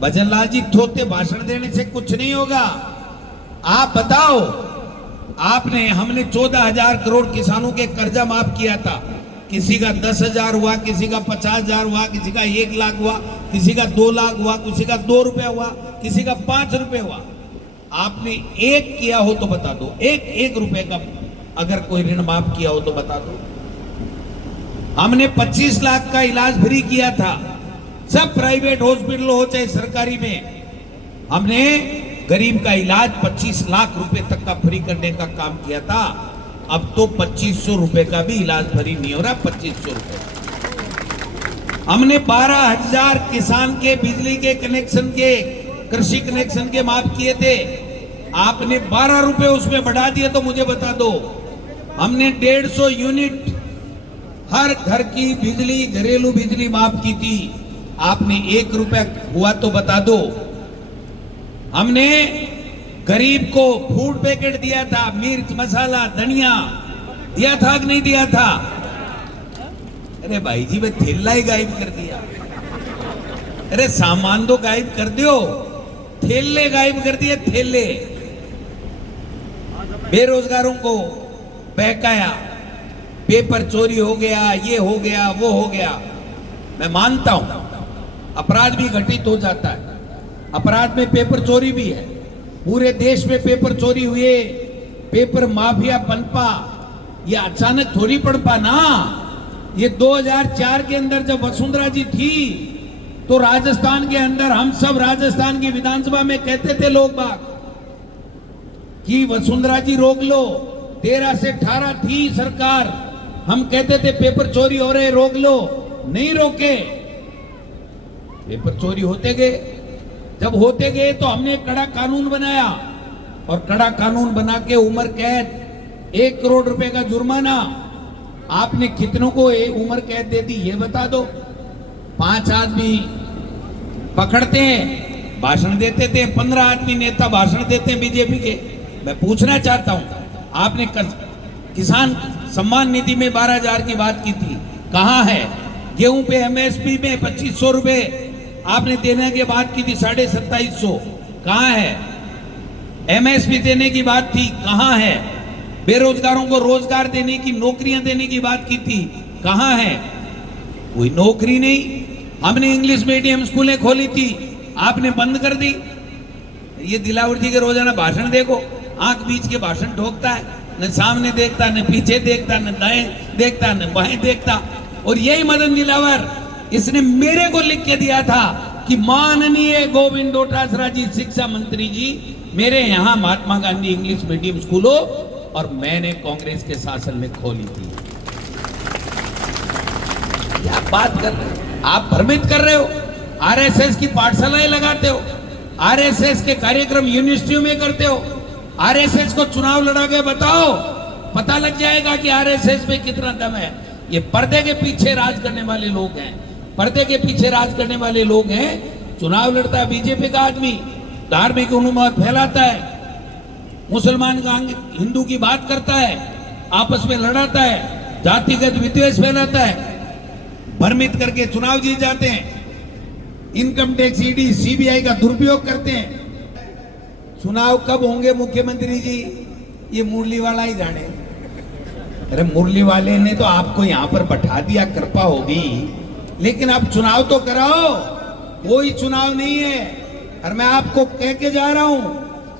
भजनलाल जी थोते भाषण देने से कुछ नहीं होगा। आप बताओ, हमने 14,000 करोड़ किसानों के कर्जा माफ किया था। किसी का 10,000 हुआ, किसी का 50,000 हुआ, किसी का 1 लाख हुआ, किसी का 2 लाख हुआ, किसी का 2 रुपया हुआ, किसी का 5 रुपए हुआ। आपने एक किया हो तो बता दो, एक रुपए का अगर कोई ऋण माफ किया हो तो बता दो। हमने 25 लाख का इलाज फ्री किया था, सब प्राइवेट हॉस्पिटल हो चाहे सरकारी में। हमने गरीब का इलाज 25 लाख रुपए तक का फ्री करने का काम किया था। अब तो 2500 रुपए का भी इलाज फ्री नहीं हो रहा, 2500 रुपए। हमने 12,000 किसान के बिजली के कनेक्शन के, कृषि कनेक्शन के माफ किए थे। आपने 12 रुपए उसमें बढ़ा दिए तो मुझे बता दो। हमने 150 यूनिट हर घर की बिजली, घरेलू बिजली माफ की थी। आपने 1 रुपया हुआ तो बता दो। हमने गरीब को फूड पैकेट दिया था, मिर्च, मसाला, धनिया दिया था कि नहीं दिया था? अरे भाई जी, मैं थैला ही गायब कर दिया। अरे सामान तो गायब कर दियो, थैले गायब कर दिए, थैले। बेरोजगारों को बहकाया, पेपर चोरी हो गया, ये हो गया, वो हो गया। मैं मानता हूं अपराध भी घटित हो जाता है, अपराध में पेपर चोरी भी है। पूरे देश में पेपर चोरी हुए, पेपर माफिया पनपा, ये अचानक थोड़ी पनपा ना। ये 2004 के अंदर जब वसुंधरा जी थी तो राजस्थान के अंदर हम सब राजस्थान की विधानसभा में कहते थे लोग बाग कि वसुंधरा जी रोक लो। 13 से 18 थी सरकार, हम कहते थे पेपर चोरी हो रहे, रोक लो। नहीं रोके, पेपर चोरी होते गए। जब होते गए तो हमने कड़ा कानून बनाया, और कड़ा कानून बना के उम्र कैद, 1 करोड़ रुपए का जुर्माना। आपने कितनों को उम्र कैद दे दी ये बता दो। 5 आदमी पकड़ते हैं, भाषण देते थे, 15 आदमी नेता भाषण देते हैं बीजेपी के। मैं पूछना चाहता हूं, आपने किसान सम्मान निधि में 12,000 की बात की थी, कहां है? गेहूं पे एमएसपी में 2500 रुपए आपने देने की बात की थी, 2750, कहां है? एमएसपी देने की बात थी, कहां है? बेरोजगारों को रोजगार देने की, नौकरियां देने की बात की थी, कहां है? कोई नौकरी नहीं। हमने इंग्लिश मीडियम स्कूलें खोली थी, आपने बंद कर दी। ये दिलावर जी के रोजाना भाषण देखो, आंख बीच के भाषण ठोकता है, न सामने देखता, न पीछे देखता, न दाएं देखता, न बाएं देखता। और यही मदन दिलावर, इसने मेरे को लिख के दिया था कि माननीय गोविंद डोटासरा जी, शिक्षा मंत्री जी, मेरे यहाँ Mahatma Gandhi English medium school हो, और मैंने कांग्रेस के शासन में खोली थी। क्या बात कर रहे हो? आप भ्रमित कर रहे हो। आरएसएस की पाठशालाएं लगाते हो, आरएसएस के कार्यक्रम यूनिवर्सिटियों में करते हो। आरएसएस को चुनाव लड़ा के बताओ, पता लग जाएगा कि आरएसएस में कितना दम है। ये पर्दे के पीछे राज करने वाले लोग हैं, पर्दे के पीछे राज करने वाले लोग हैं। चुनाव लड़ता है बीजेपी का आदमी, धार्मिक उन्माद फैलाता है, मुसलमान का हिंदू की बात करता है, आपस में लड़ाता है, जातिगत विद्वेष फैलाता है, भ्रमित करके चुनाव जीत जाते हैं। इनकम टैक्स, ईडी, सीबीआई का दुरुपयोग करते हैं। चुनाव कब होंगे मुख्यमंत्री जी, ये मुरली वाला ही जाने। अरे मुरली वाले ने तो आपको यहां पर बैठा दिया, कृपा होगी, लेकिन आप चुनाव तो कराओ। कोई चुनाव नहीं है। और मैं आपको कह के जा रहा हूं,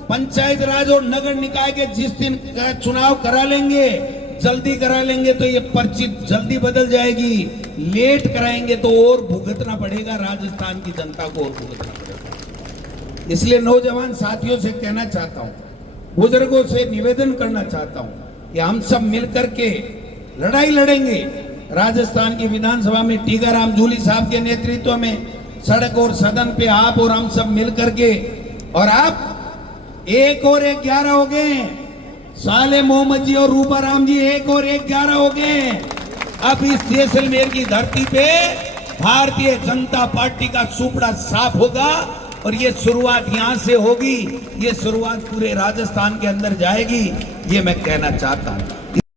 पंचायत राज और नगर निकाय के जिस दिन चुनाव करा लेंगे, जल्दी करा लेंगे तो ये पर्ची जल्दी बदल जाएगी। लेट कराएंगे तो और भुगतना पड़ेगा, राजस्थान की जनता को और भुगतना पड़ेगा। इसलिए नौजवान साथियों से कहना चाहता हूं, बुजुर्गों से निवेदन करना चाहता हूं कि हम सब मिलकर के लड़ाई लड़ेंगे। राजस्थान की विधानसभा में टीकाराम जूली साहब के नेतृत्व में सड़क और सदन पे आप और हम सब मिलकर के, और आप 1 और 1 11 हो गए। साले मोहम्मद जी और रूपाराम जी 1 और 1 11 हो गए। अब इस जैसलमेर की धरती पे भारतीय जनता पार्टी का सुपड़ा साफ होगा, और ये शुरुआत यहां से होगी, ये शुरुआत पूरे राजस्थान के अंदर जाएगी, ये मैं कहना चाहता हूं।